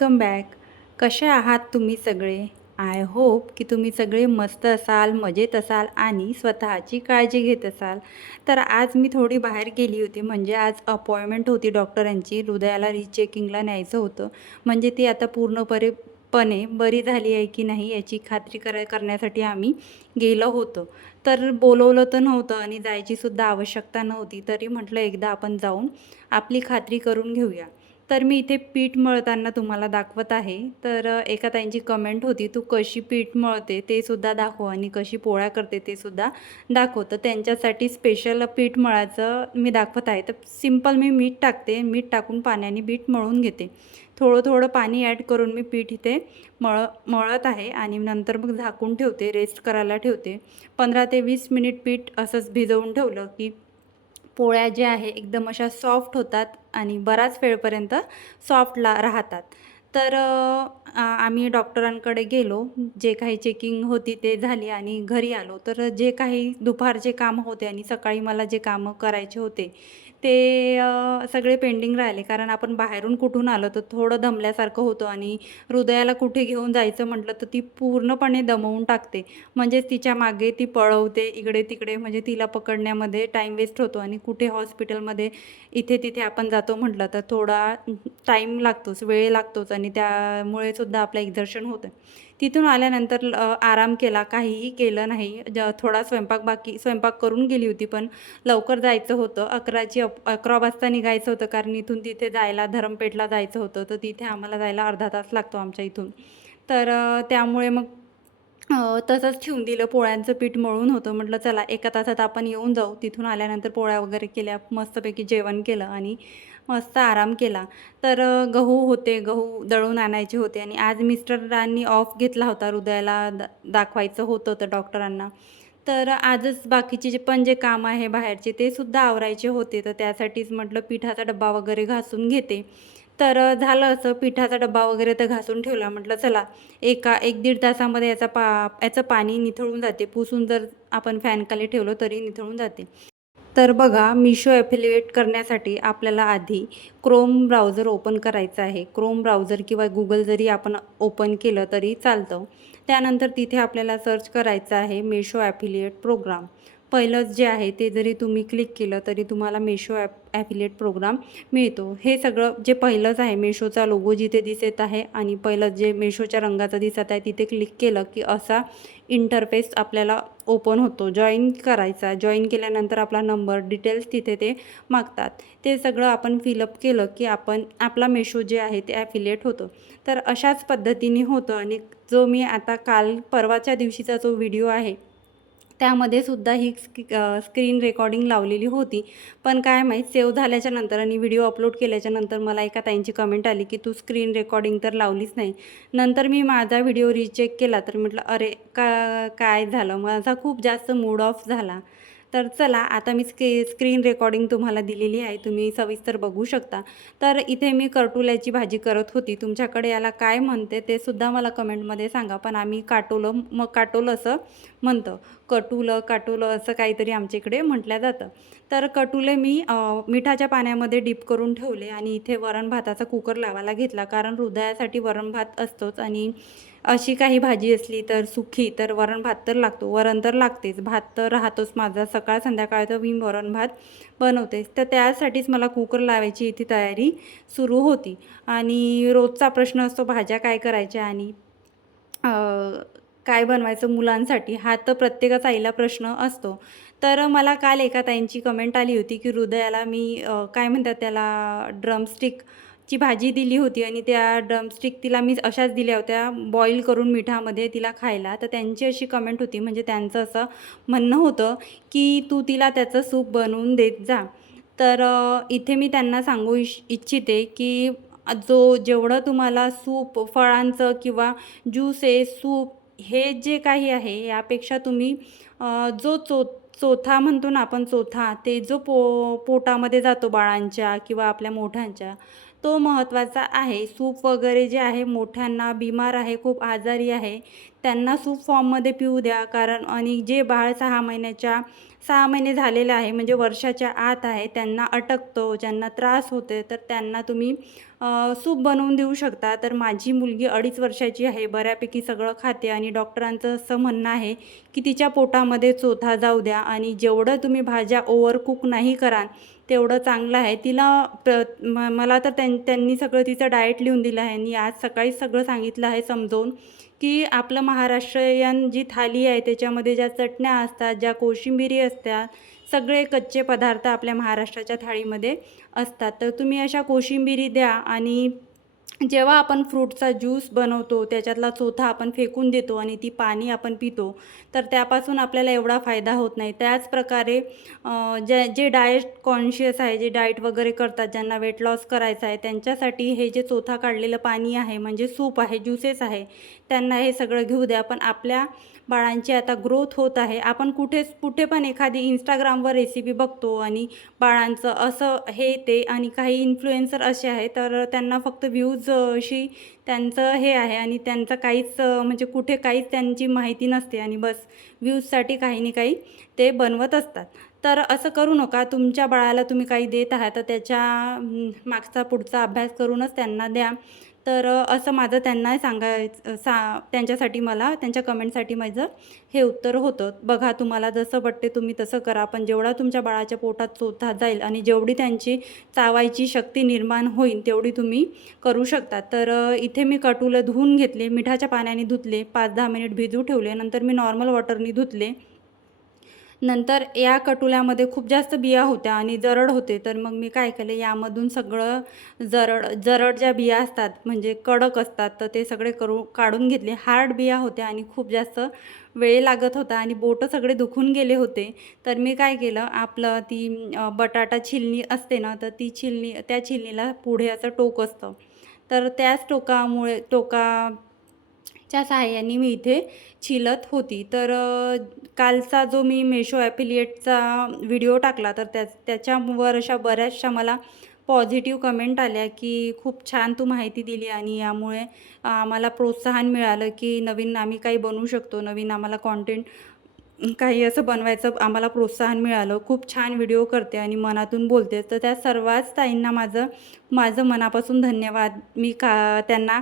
Welcome back. कसे आहात तुम्ही सगळे? आय होप की तुम्ही सगळे मस्त असाल मजेत असाल आणि स्वतःची काळजी घेत असाल. तर आज मी थोडी बाहेर गेली होती. म्हणजे आज अपॉइंटमेंट होती डॉक्टरांची. हृदयाला रिचेकिंगला न्यायचं होतं. म्हणजे ती आता पूर्णपणे पणे बरी झाली आहे की नाही याची खात्री कर करण्यासाठी आम्ही गेलो होतो. तर बोलवलं तर नव्हतं आणि जायचीसुद्धा आवश्यकता नव्हती. तरी म्हटलं एकदा आपण जाऊन आपली खात्री करून घेऊया. तर मी इथे पीठ मळताना तुम्हाला दाखवत आहे. तर एका ताईंची कमेंट होती तू कशी पीठ मळते ते सुद्धा दाखव आणि कशी पोळ्या करते ते सुद्धा दाखव. तर त्यांच्यासाठी स्पेशल पीठ मळायचं मी दाखवत आहे. तर सिंपल मी मीठ टाकते मीठ टाकून पाण्याने पीठ मळून घेते. थोडं थोडं पाणी ॲड करून मी पीठ इथे मळ मळत आहे आणि नंतर मग झाकून ठेवते रेस्ट करायला ठेवते. पंधरा ते वीस मिनिट पीठ असंच भिजवून ठेवलं की पोळ्या ज्या आहे एकदम अशा सॉफ्ट होतात आणि बराच वेळपर्यंत सॉफ्टला राहतात. तर आम्ही डॉक्टरांकडे गेलो जे काही चेकिंग होती ते झाली आणि घरी आलो. तर जे काही दुपारचे कामं होते आणि सकाळी मला जे कामं करायचे होते ते सगळे पेंडिंग राहिले. कारण आपण बाहेरून कुठून आलो तर थोडं दमल्यासारखं होतं आणि हृदयाला कुठे घेऊन जायचं म्हटलं तर ती पूर्णपणे दमवून टाकते. म्हणजेच तिच्यामागे ती पळवते इकडे तिकडे म्हणजे तिला पकडण्यामध्ये टाईम वेस्ट होतो आणि कुठे हॉस्पिटलमध्ये इथे तिथे आपण जातो म्हटलं तर थोडा टाईम लागतोच वेळ लागतोच आणि त्यामुळे सुद्धा आपलं एक्झर्शन होतं तिथून आल्यानंतर आराम केला काहीही केलं नाही. ज थोडा स्वयंपाक बाकी स्वयंपाक करून गेली होती पण लवकर जायचं होतं. अकराची अप अकरा वाजता निघायचं होतं कारण इथून तिथे जायला धरमपेठला जायचं होतं. तर तिथे आम्हाला जायला अर्धा तास लागतो आमच्या इथून. तर त्यामुळे मग तसंच ठेवून दिलं. पोळ्यांचं पीठ मळून होतं. म्हटलं चला एका तासात आपण येऊन जाऊ. तिथून आल्यानंतर पोळ्या वगैरे केल्या मस्तपैकी जेवण केलं आणि मस्त आराम केला. तर गहू होते गहू दळून आणायचे होते आणि आज मिस्टरांनी ऑफ घेतला होता हृदयाला दा दाखवायचं होतं तर डॉक्टरांना. तर आजच बाकीचे जे पण जे काम आहे बाहेरचे ते सुद्धा आवरायचे होते. तर त्यासाठीच म्हटलं पिठाचा डब्बा वगैरे घासून घेते. तर झालं असं पिठाचा डब्बा वगैरे तर घासून ठेवला. म्हटलं चला एका एक दीड तासामध्ये याचा पा याचं पाणी निथळून जाते. पुसून जर आपण फॅनखाली ठेवलं तरी निथळून जाते. तर बघा मिशो ॲफिलिएट करण्यासाठी आपल्याला आधी क्रोम ब्राउझर ओपन करायचं आहे. क्रोम ब्राउझर किंवा गुगल जरी आपण ओपन केलं तरी चालतं. त्यानंतर तिथे आपल्याला सर्च करायचं आहे मिशो ॲफिलिएट प्रोग्राम पहिलंच जे आहे ते जरी तुम्ही क्लिक केलं तरी तुम्हाला मेशो ॲप ॲफिलेट प्रोग्राम मिळतो. हे सगळं जे पहिलंच आहे मेशोचा लोगो जिथे दिसत आहे आणि पहिलं जे मेशोच्या रंगाचं दिसत आहे तिथे क्लिक केलं की असा इंटरफेस आपल्याला ओपन होतो. जॉईन करायचा. जॉईन केल्यानंतर आपला नंबर डिटेल्स तिथे ते मागतात. ते सगळं आपण फिलअप केलं की आपण आपला मेशो जे आहे ते ॲफिलेट होतं. तर अशाच पद्धतीने होतं आणि जो मी आता काल परवाच्या दिवशीचा जो व्हिडिओ आहे त्यामध्ये सुद्धा ही स्क स्क्रीन रेकॉर्डिंग लावलेली होती. पण काय माहीत सेव्ह झाल्याच्यानंतर आणि व्हिडिओ अपलोड केल्याच्यानंतर मला एका ताईंची कमेंट आली की तू स्क्रीन रेकॉर्डिंग तर लावलीच नाही. नंतर मी माझा व्हिडिओ रिचेक केला तर म्हटलं अरे का काय झालं? माझा खूप जास्त मूड ऑफ झाला. तर चला आता मी स्क्री स्क्रीन रेकॉर्डिंग तुम्हाला दिलेली आहे. तुम्ही सविस्तर बघू शकता. तर इथे मी करटुल्याची भाजी करत होती. तुमच्याकडे याला काय म्हणते ते सुद्धा मला कमेंटमध्ये सांगा. पण आम्ही काटोलं मग काटोलं असं म्हणतं. कटुलं काटोलं असं काहीतरी आमच्या इकडे म्हटलं जातं. तर कटुले मी मिठाच्या पाण्यामध्ये डीप करून ठेवले आणि इथे वरण भाताचा कुकर लावायला घेतला. कारण हृदयासाठी वरण भात असतोच आणि अशी काही भाजी असली तर सुखी तर वरण भात तर लागतो. वरण तर लागतेच. भात तर राहतोच माझा. सकाळ संध्याकाळ तर मी वरण भात बनवतेच. तर त्यासाठीच मला कुकर लावायची इथे तयारी सुरू होती. आणि रोजचा प्रश्न असतो भाज्या काय करायच्या आणि काय बनवायचं मुलांसाठी? हा तर प्रत्येकाचा आईला प्रश्न असतो. तर मला काल एका ताईंची कमेंट आली होती की हृदयाला मी काय म्हणतात त्याला ड्रमस्टिकची भाजी दिली होती आणि त्या ड्रमस्टिक तिला मी अशाच दिल्या होत्या बॉईल करून मिठामध्ये तिला खायला. तर त्यांची अशी कमेंट होती म्हणजे त्यांचं असं म्हणणं होतं की तू तिला त्याचं सूप बनवून देत जा. तर इथे मी त्यांना सांगू इश इच्छिते की जो जेवढं तुम्हाला सूप फळांचं किंवा ज्यूस आहे सूप हे जे काही आहे यापेक्षा तुम्ही जो चो चोथा म्हणतो ना आपण चोथा. ते जो पो पोटामध्ये जातो बाळांच्या किंवा आपल्या मोठ्यांच्या तो महत्त्वाचा आहे. सूप वगैरे जे आहे मोठ्यांना बिमार आहे खूप आजारी आहे त्यांना सूप फॉर्ममध्ये पिऊ द्या. कारण आणि जे बाळ सहा महिन्याच्या सहा महिने झालेलं आहे म्हणजे वर्षाच्या आत आहे त्यांना अटकतो ज्यांना त्रास होते तर त्यांना तुम्ही सूप बनवून देऊ शकता. तर माझी मुलगी अडीच वर्षाची आहे बऱ्यापैकी सगळं खाते आणि डॉक्टरांचं असं म्हणणं आहे की तिच्या पोटामध्ये चोथा जाऊ द्या आणि जेवढं तुम्ही भाज्या ओव्हर कुक नाही कराल तेवढं चांगलं आहे. तिला प्र म मला तर त्यां त्यांनी सगळं तिचं डाएट लिहून दिलं आहे. आणि आज सकाळीच सगळं सांगितलं आहे समजावून की आपलं महाराष्ट्रीयन जी थाली आहे त्याच्यामध्ये ज्या चटण्या असतात ज्या कोशिंबिरी असतात सगळे कच्चे पदार्थ आपल्या महाराष्ट्राच्या थाळीमध्ये असतात. तर तुम्ही अशा कोशिंबिरी द्या आणि जेव्हा आपण फ्रूटचा ज्यूस बनवतो त्याच्यातला चोथा आपण फेकून देतो आणि ती पाणी आपण पितो तर त्यापासून आपल्याला एवढा फायदा होत नाही. त्याचप्रकारे जे जे डाएट कॉन्शियस आहे जे डाएट वगैरे करतात ज्यांना वेट लॉस करायचा आहे त्यांच्यासाठी हे जे चोथा काढलेलं पाणी आहे म्हणजे सूप आहे ज्युसेस आहे त्यांना हे सगळं घेऊ द्या. पण आपल्या बाळांची आता ग्रोथ होत आहे. आपण कुठेच कुठे पण एखादी इंस्टाग्रामवर रेसिपी बघतो आणि बाळांचं असं हे ते आणि काही इन्फ्लुएन्सर असे आहे तर त्यांना फक्त व्ह्यूज अशी त्यांचं हे आहे आणि त्यांचं काहीच म्हणजे कुठे काहीच त्यांची माहिती नसते आणि बस व्ह्यूजसाठी काही ना काही ते बनवत असतात. तर असं करू नका. तुमच्या बाळाला तुम्ही काही देत आहात तर त्याच्या मागचा पुढचा अभ्यास करूनच त्यांना द्या. तर असं माझं त्यांना सांगायचं सा त्यांच्यासाठी मला त्यांच्या कमेंटसाठी माझं हे उत्तर होतं. बघा तुम्हाला जसं पटते तुम्ही तसं करा पण जेवढा तुमच्या बाळाच्या पोटात चोथा जाईल आणि जेवढी त्यांची चावायची शक्ती निर्माण होईल तेवढी तुम्ही करू शकता. तर इथे मी कटुलं धुवून घेतले मिठाच्या पाण्याने धुतले पाच दहा मिनिट भिजू ठेवले नंतर मी नॉर्मल वॉटरनी धुतले. नंतर या कटुल्यामध्ये खूप जास्त बिया होत्या आणि जरड होते. तर मग मी काय केले यामधून सगळं जरड जरड ज्या बिया असतात म्हणजे कडक असतात तर ते सगळे करू काढून घेतले. हार्ड बिया होत्या आणि खूप जास्त वेळ लागत होता आणि बोटं सगळे दुखून गेले होते. तर मी काय केलं आपलं ती बटाटा छिलणी असते ना तर ती छिलणी त्या छिलणीला पुढे असं टोक असतं. तर त्याच टोकामुळे टोका च्या सहाय्याने मी इथे छिलत होती. तर कालचा जो मी मेशो ॲफिलिएटचा व्हिडिओ टाकला तर त्या त्याच्यावर अशा बऱ्याचशा मला पॉझिटिव्ह कमेंट आल्या की खूप छान तू माहिती दिली आणि यामुळे आम्हाला प्रोत्साहन मिळालं की नवीन आम्ही काही बनवू शकतो नवीन आम्हाला कॉन्टेंट काही असं बनवायचं आम्हाला प्रोत्साहन मिळालं. खूप छान व्हिडिओ करते आणि मनातून बोलते. तर त्या सर्वच ताईंना माझं माझं मनापासून धन्यवाद. मी का त्यांना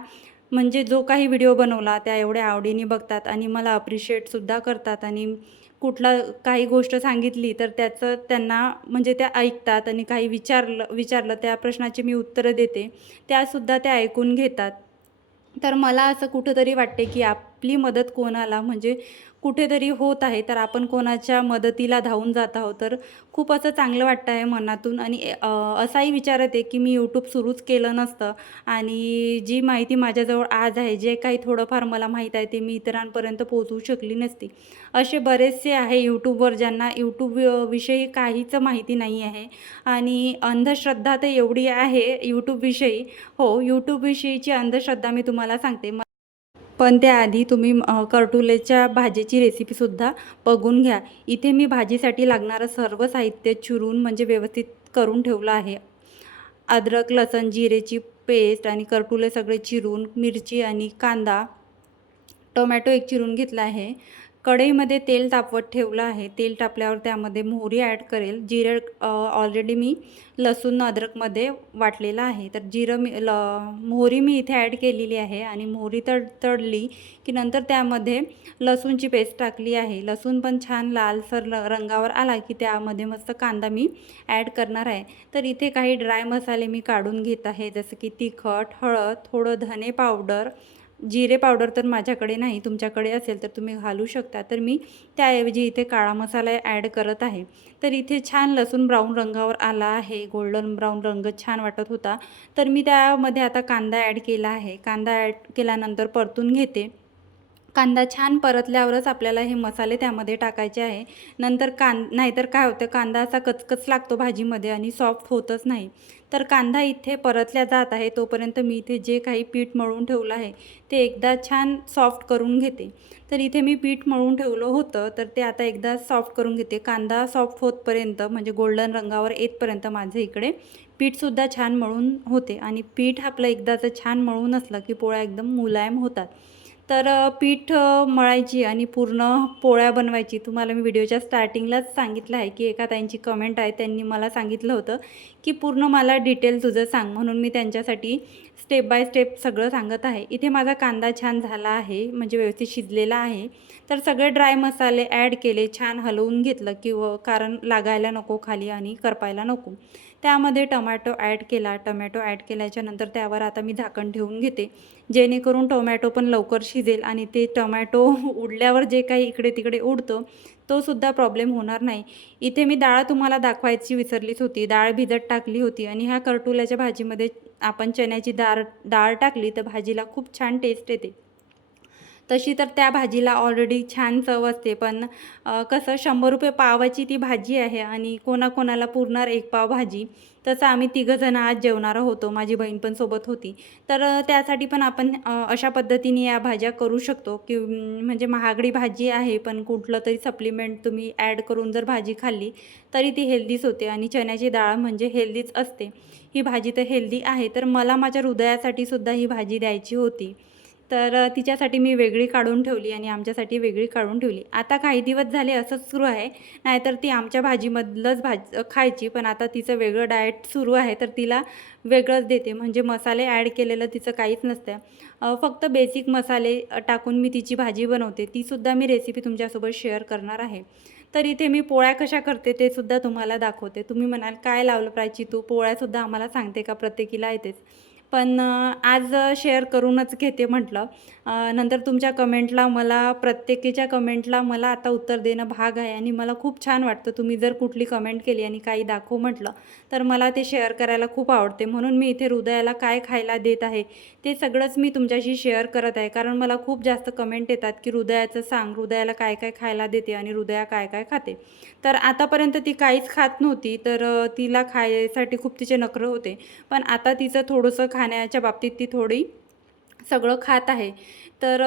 म्हणजे जो काही व्हिडिओ बनवला त्या एवढ्या आवडीने बघतात आणि मला अप्रिशिएटसुद्धा करतात. आणि कुठला काही गोष्ट सांगितली तर त्याचं त्यांना म्हणजे त्या ऐकतात आणि काही विचारलं विचारलं त्या प्रश्नाची मी उत्तरं देते. त्यासुद्धा त्या ऐकून घेतात. तर मला असं कुठंतरी वाटते की आप आपली मदत कोणाला म्हणजे कुठेतरी होत आहे तर आपण कोणाच्या मदतीला धावून जात आहोत तर खूप असं चांगलं वाटतं आहे मनातून. आणि असाही विचार येते की मी यूट्यूब सुरूच केलं नसतं. आणि जी माहिती माझ्याजवळ आज आहे जे काही थोडंफार मला माहीत आहे ते मी इतरांपर्यंत पोहोचवू शकली नसती. असे बरेचसे आहे यूट्यूबवर ज्यांना यूट्यूब विषयी काहीच माहिती नाही आहे. आणि अंधश्रद्धा तर एवढी आहे यूट्यूबविषयी हो यूट्यूबविषयीची अंधश्रद्धा मी तुम्हाला सांगते. पण त्याआधी तुम्ही कर्टुलेच्या करटुलेच्या भाजीची रेसिपीसुद्धा बघून घ्या. इथे मी भाजीसाठी लागणारं सर्व साहित्य चिरून म्हणजे व्यवस्थित करून ठेवलं आहे. अद्रक लसण जिरेची पेस्ट आणि करटुले सगळे चिरून मिरची आणि कांदा टोमॅटो एक चिरून घेतला आहे. कढईमध्ये तेल तापवत ठेवलं आहे. तेल तापल्यावर त्यामध्ये मोहरी ॲड करेल. जिरं ऑलरेडी मी लसूण अद्रकमध्ये वाटलेलं आहे. तर जिरं मी ल मोहरी मी इथे ॲड केलेली आहे आणि मोहरी तड तडली की नंतर त्यामध्ये लसूणची पेस्ट टाकली आहे. लसूण पण छान लालसर रंगावर आला की त्यामध्ये मस्त कांदा मी ॲड करणार आहे. तर इथे काही ड्राय मसाले मी काढून घेत आहे. जसं की तिखट हळद थोडं धने पावडर जिरे पावडर तर माझ्याकडे नाही तुमच्याकडे असेल तर तुम्ही घालू शकता. तर मी त्याऐवजी इथे काळा मसाला ॲड करत आहे. तर इथे छान लसूण ब्राऊन रंगावर आला आहे. गोल्डन ब्राऊन रंग छान वाटत होता. तर मी त्यामध्ये आता कांदा ॲड केला आहे. कांदा ॲड केल्यानंतर परतून घेते. कांदा छान परतल्यावरच आपल्याला हे मसाले त्यामध्ये टाकायचे आहे. नंतर कां नाहीतर काय होतं कांदा असा कचकच लागतो भाजीमध्ये आणि सॉफ्ट होतच नाही. तर कांदा इथे परतल्या जात आहे. तोपर्यंत मी इथे जे काही पीठ मळून ठेवलं आहे ते एकदा छान सॉफ्ट करून घेते. तर इथे मी पीठ मळून ठेवलं होतं तर ते आता एकदा सॉफ्ट करून घेते. कांदा सॉफ्ट होतपर्यंत म्हणजे गोल्डन रंगावर येतपर्यंत माझं इकडे पीठसुद्धा छान मळून होते. आणि पीठ आपलं एकदाचं छान मळून असलं की पोळ्या एकदम मुलायम होतात. तर पीठ मळायची आणि पूर्ण पोळ्या बनवायची. तुम्हाला मी व्हिडिओच्या स्टार्टिंगलाच सांगितलं आहे की एका त्यांची कमेंट आहे. त्यांनी मला सांगितलं होतं की पूर्ण मला डिटेल तुझं सांग म्हणून मी त्यांच्यासाठी स्टेप बाय स्टेप सगळं सांगत आहे. इथे माझा कांदा छान झाला आहे म्हणजे व्यवस्थित शिजलेला आहे. तर सगळे ड्राय मसाले ॲड केले छान हलवून घेतलं किंवा कारण लागायला नको खाली आणि करपायला नको. त्यामध्ये टमॅटो ॲड केला. टमॅटो ॲड केल्याच्यानंतर त्यावर आता मी झाकण ठेवून घेते. जेणेकरून टोमॅटो पण लवकर शिजेल आणि ते टोमॅटो उडल्यावर जे काही इकडे तिकडे उडतं तो सुद्धा प्रॉब्लेम होणार नाही. इथे मी डाळ तुम्हाला दाखवायची विसरलीच होती. डाळ भिजत टाकली होती आणि ह्या करटुल्याच्या भाजीमध्ये आपण चण्याची डाळ डाळ टाकली तर भाजीला खूप छान टेस्ट येते. तशी तर त्या भाजीला ऑलरेडी छान चव असते पण कसं शंभर रुपये पावाची ती भाजी आहे आणि कोणाकोणाला पुरणार एक पाव भाजी तसं आम्ही तिघंजणं आज जेवणार होतो माझी बहीण पण सोबत होती. तर त्यासाठी पण आपण अशा पद्धतीने या भाज्या करू शकतो की म्हणजे महागडी भाजी आहे पण कुठलं तरी सप्लिमेंट तुम्ही ॲड करून जर भाजी खाल्ली तरी ती हेल्दीच होते आणि चण्याची डाळ म्हणजे हेल्दीच असते. ही भाजी तर हेल्दी आहे तर मला माझ्या हृदयासाठी सुद्धा ही भाजी द्यायची होती. तर तिच्यासाठी मी वेगळी काढून ठेवली आणि आमच्यासाठी वेगळी काढून ठेवली. आता काही दिवस झाले असंच सुरू आहे. नाहीतर ती आमच्या भाजीमधलंच भाज खायची पण आता तिचं वेगळं डाएट सुरू आहे तर तिला वेगळंच देते. म्हणजे मसाले ॲड केलेलं तिचं काहीच नसतं फक्त बेसिक मसाले टाकून मी तिची भाजी बनवते. तीसुद्धा मी रेसिपी तुमच्यासोबत शेअर करणार आहे. तर इथे मी पोळ्या कशा करते ते सुद्धा तुम्हाला दाखवते. तुम्ही म्हणाल काय लावलं पाहिजे तू? पोळ्यासुद्धा आम्हाला सांगते का? प्रत्येकीला येतेच. पण आज शेअर करूनच घेते म्हटलं. नंतर तुमच्या कमेंटला मला प्रत्येकीच्या कमेंटला मला आता उत्तर देणं भाग आहे आणि मला खूप छान वाटतं. तुम्ही जर कुठली कमेंट केली आणि काही दाखव म्हटलं तर मला ते शेअर करायला खूप आवडते. म्हणून मी इथे हृदयाला काय खायला देत आहे ते सगळंच मी तुमच्याशी शेअर करत आहे. कारण मला खूप जास्त कमेंट येतात की हृदयाचं सांग हृदयाला काय काय खायला देते आणि हृदया काय काय खाते. तर आतापर्यंत ती काहीच खात नव्हती तर तिला खायसाठी खूप तिचे नखरं होते. पण आता तिचं थोडंसं खाण्याच्या बाबतीत ती थोडी सगळं खात आहे. तर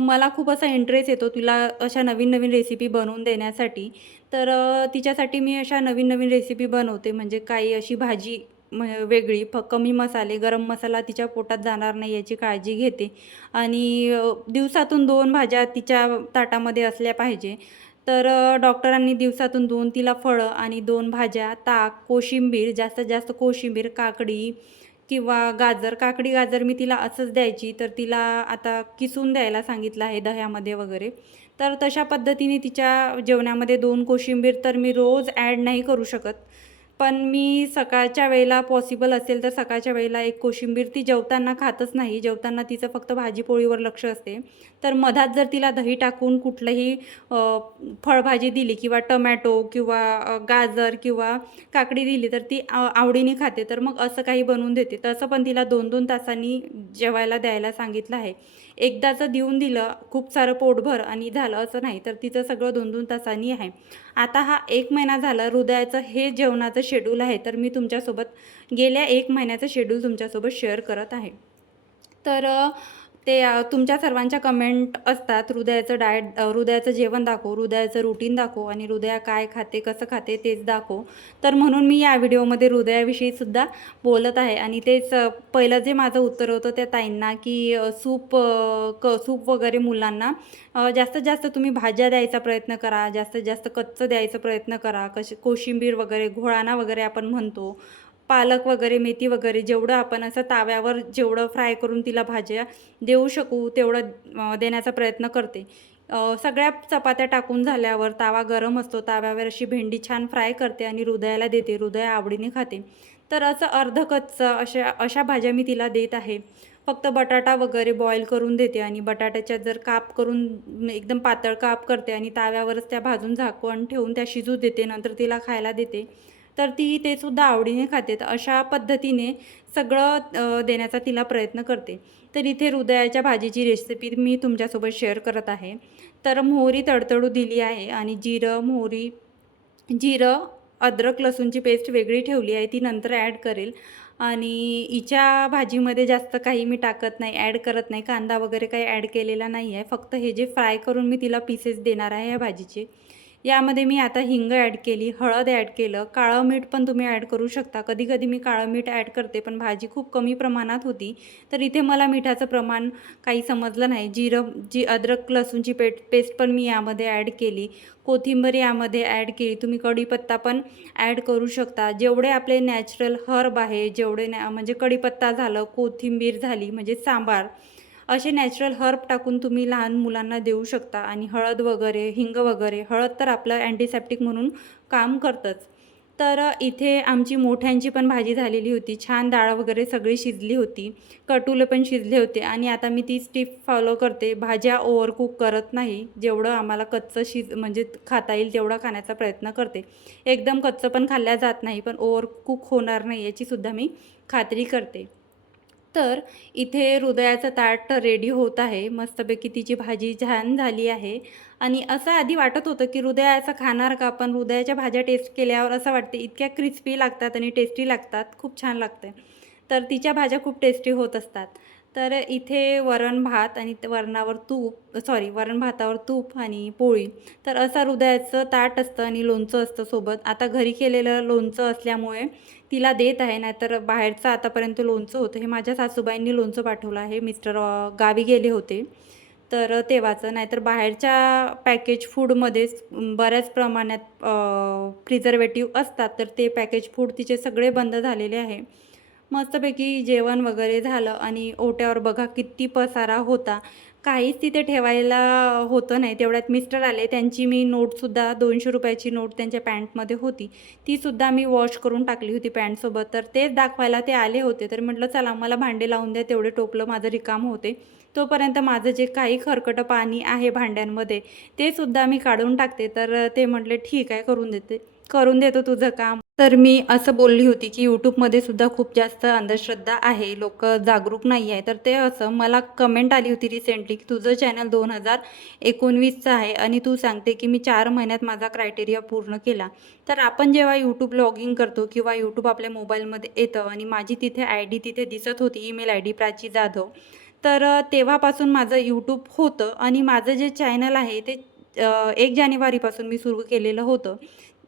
मला खूप असा इंटरेस्ट येतो तिला अशा नवीन नवीन रेसिपी बनवून देण्यासाठी. तर तिच्यासाठी मी अशा नवीन नवीन रेसिपी बनवते. म्हणजे काही अशी भाजी म वेगळी. फ कमी मसाले गरम मसाला तिच्या पोटात जाणार नाही याची काळजी घेते. आणि दिवसातून दोन भाज्या तिच्या ताटामध्ये असल्या पाहिजे. तर डॉक्टरांनी दिवसातून दोन तिला फळं आणि दोन भाज्या ताक कोशिंबीर जास्तीत जास्त कोशिंबीर काकडी किंवा गाजर काकडी गाजर मी तिला असंच द्यायची तर तिला आता किसून द्यायला सांगितलं आहे दह्यामध्ये वगैरे. तर तशा पद्धतीने तिच्या जेवणामध्ये दोन कोशिंबीर तर मी रोज ॲड नाही करू शकत. पण मी सकाळच्या वेळेला पॉसिबल असेल तर सकाळच्या वेळेला एक कोशिंबीर ती जेवताना खातच नाही. जेवताना तिचं फक्त भाजीपोळीवर लक्ष असते. तर मधात जर तिला दही टाकून कुठलंही फळभाजी दिली किंवा टमॅटो किंवा गाजर किंवा काकडी दिली तर ती आवडीने खाते. तर मग असं काही बनवून देते. तसं पण तिला दोन दोन तासांनी जेवायला द्यायला सांगितलं आहे. एकदाचं देऊन दिलं खूप सारं पोटभर आणि झालं असं नाही तर तिचं सगळं दोन दोन तासांनी आहे. आता हा एक महिना झाला हृदयाचं हे जेवणाचं शेड्यूल आहे तर मी तुमच्यासोबत गेल्या एक महिन्याचं शेड्यूल तुमच्यासोबत शेअर करत आहे. तर ते तुमच्या सर्वांच्या कमेंट असतात. हृदयाचं डाएट हृदयाचं जेवण दाखव हृदयाचं रुटीन दाखव आणि हृदया काय खाते कसं खाते तेच दाखव. तर म्हणून मी या व्हिडिओमध्ये हृदयाविषयी सुद्धा बोलत आहे. आणि तेच पहिलं जे माझं उत्तर होतं त्या ताईंना की सूप क सूप वगैरे मुलांना जास्तीत जास्त तुम्ही भाज्या द्यायचा प्रयत्न करा जास्तीत जास्त कच्चं द्यायचा प्रयत्न करा. कशी कोशिंबीर वगैरे घोळाणा वगैरे आपण म्हणतो. पालक वगैरे मेथी वगैरे जेवढं आपण असं ताव्यावर जेवढं फ्राय करून तिला भाज्या देऊ शकू तेवढं देण्याचा प्रयत्न करते. सगळ्या चपात्या टाकून झाल्यावर तावा गरम असतो. ताव्यावर अशी भेंडी छान फ्राय करते आणि हृदयाला देते हृदय आवडीने खाते. तर असं अर्धकच्च अशा अशा भाज्या मी तिला देत आहे. फक्त बटाटा वगैरे बॉईल करून देते आणि बटाट्याच्या जर काप करून एकदम पातळ काप करते आणि ताव्यावरच त्या भाजून झाकून ठेवून त्या शिजू देते नंतर तिला खायला देते. तर ती ते सुद्धा आवडीने खाते. तर अशा पद्धतीने सगळं देण्याचा तिला प्रयत्न करते. तर इथे हृदयाच्या भाजीची रेसिपी मी तुमच्यासोबत शेअर करत आहे. तर मोहरी तडतडू दिली आहे आणि जिरं मोहरी जिरं अद्रक लसूणची पेस्ट वेगळी ठेवली आहे. ती नंतर ॲड करेल. आणि हिच्या भाजीमध्ये जास्त काही मी टाकत नाही ॲड करत नाही. कांदा वगैरे काही ॲड केलेला नाही आहे फक्त हे जे फ्राय करून मी तिला पीसेस देणार आहे ह्या भाजीचे. यामध्ये मी आता हिंग ॲड केली हळद ॲड केलं काळं मीठ पण तुम्ही ॲड करू शकता. कधी कधी मी काळं मीठ ॲड करते पण भाजी खूप कमी प्रमाणात होती. तर इथे मला मिठाचं प्रमाण काही समजलं नाही. जिरं जी अद्रक लसूणची पेट पेस्ट पण मी यामध्ये ॲड केली. कोथिंबीर यामध्ये ॲड केली. तुम्ही कढीपत्ता पण ॲड करू शकता. जेवढे आपले नॅचरल हर्ब आहे जेवढे नॅ म्हणजे कढीपत्ता झालं कोथिंबीर झाली म्हणजे सांबार असे नॅचरल हर्ब टाकून तुम्ही लहान मुलांना देऊ शकता. आणि हळद वगैरे हिंग वगैरे हळद तर आपलं अँटीसेप्टिक म्हणून काम करतंच. तर इथे आमची मोठ्यांची पण भाजी झालेली होती. छान डाळ वगैरे सगळी शिजली होती. कटुले पण शिजले होते. आणि आता मी ती स्टिप फॉलो करते. भाज्या ओव्हरकुक करत नाही. जेवढं आम्हाला कच्चं शिज म्हणजे खाता येईल तेवढा खाण्याचा प्रयत्न करते. एकदम कच्चं पण खाल्ल्या जात नाही पण ओव्हरकुक होणार नाही याचीसुद्धा मी खात्री करते. तर इथे हृदयाचं ताट रेडी होत आहे. मस्तपैकी तिची भाजी छान झाली आहे. आणि असं आधी वाटत होतं की हृदयाचं खाणार का पण हृदयाच्या भाज्या टेस्ट केल्यावर असं वाटते इतक्या क्रिस्पी लागतात आणि टेस्टी लागतात. खूप छान लागते तर तिच्या भाज्या खूप टेस्टी होत असतात. तर इथे वरण भात आणि वरणावर तूप सॉरी वरण भातावर तूप आणि पोळी. तर असं हृदयाचं ताट असतं आणि लोणचं असतं सोबत. आता घरी केलेलं लोणचं असल्यामुळे तिला देत आहे नाहीतर बाहेरचं आतापर्यंत लोणचं होतं. हे माझ्या सासूबाईंनी लोणचं पाठवलं आहे. मिस्टर गावी गेले होते. तर तेव्हाचं. नाहीतर बाहेरच्या पॅकेज फूडमध्येच बऱ्याच प्रमाणात प्रिझर्वेटिव्ह असतात. तर ते पॅकेज फूड तिचे सगळे बंद झालेले आहे. मस्तपैकी जेवण वगैरे झालं आणि ओट्यावर बघा किती पसारा होता. काहीच तिथे ठेवायला होतं नाही. तेवढ्यात मिस्टर आले. त्यांची मी नोटसुद्धा दोनशे रुपयाची नोट त्यांच्या पॅन्टमध्ये होती. तीसुद्धा मी वॉश करून टाकली होती पॅन्टसोबत. तर तेच दाखवायला ते आले होते. तर म्हटलं चला मला भांडे लावून द्या. तेवढे टोपलं माझं रिकाम होते. तोपर्यंत माझं जे काही खरकटं पाणी आहे भांड्यांमध्ये ते सुद्धा मी काढून टाकते. तर ते म्हटले ठीक आहे करून देते. करून देतो तुझं काम. तर मी असं बोलली होती की यूट्यूबमध्ये सुद्धा खूप जास्त अंधश्रद्धा आहे लोक जागरूक नाही आहे तर ते असं मला कमेंट आली होती रिसेंटली की तुझं चॅनल दोन हजार एकोणवीसचं आहे आणि तू सांगते की मी चार महिन्यात माझा क्रायटेरिया पूर्ण केला. तर आपण जेव्हा यूट्यूब लॉगिंग करतो किंवा यूट्यूब आपल्या मोबाईलमध्ये येतं आणि माझी तिथे आय डी तिथे दिसत होती email I D Prachi Jadhav तर तेव्हापासून माझं यूट्यूब होतं आणि माझं जे चॅनल आहे ते एक जानेवारीपासून मी सुरू केलेलं होतं.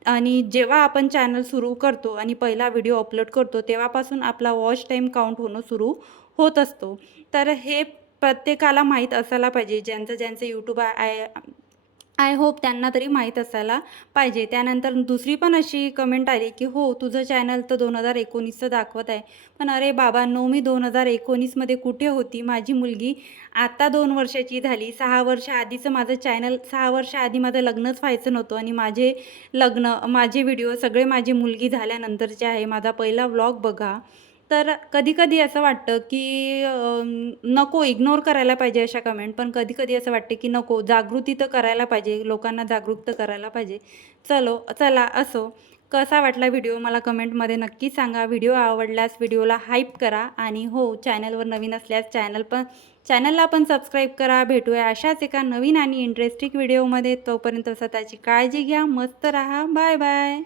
आणि जेव्हा आपण चॅनल सुरू करतो आणि पहिला व्हिडिओ अपलोड करतो तेव्हापासून आपला वॉच टाईम काउंट होणं सुरू होत असतो. तर हे प्रत्येकाला माहीत असायला पाहिजे. ज्यांचं ज्यांचं यूट्यूब आय आय होप त्यांना तरी माहीत असायला पाहिजे. त्यानंतर दुसरी पण अशी कमेंट आली की हो तुझं चॅनल तर दोन हजार एकोणीसचं दाखवत आहे. पण अरे बाबा नो मी दोन हजार एकोणीसमध्ये कुठे होती? माझी मुलगी आत्ता दोन वर्षाची झाली. सहा वर्ष आधीचं माझं चॅनल सहा वर्ष आधी माझं लग्नच व्हायचं नव्हतं आणि माझे लग्न माझे व्हिडिओ सगळे माझी मुलगी झाल्यानंतरचे आहे. माझा पहिला व्लॉग बघा. तर कधी कधी असं वाटतं की नको इग्नोर करायला पाहिजे अशा कमेंट पण कधी कधी असं वाटते की नको जागृती तर करायला पाहिजे लोकांना जागरूक तर करायला पाहिजे. चलो चला असो. कसा वाटला व्हिडिओ मला कमेंटमध्ये नक्की सांगा. व्हिडिओ आवडल्यास व्हिडिओला हाईप करा. आणि हो चॅनलवर नवीन असल्यास चॅनल पण चॅनलला पण सबस्क्राईब करा. भेटूया अशाच एका नवीन आणि इंटरेस्टिंग व्हिडिओमध्ये तोपर्यंत स्वतःची काळजी घ्या. मस्त राहा. Bye bye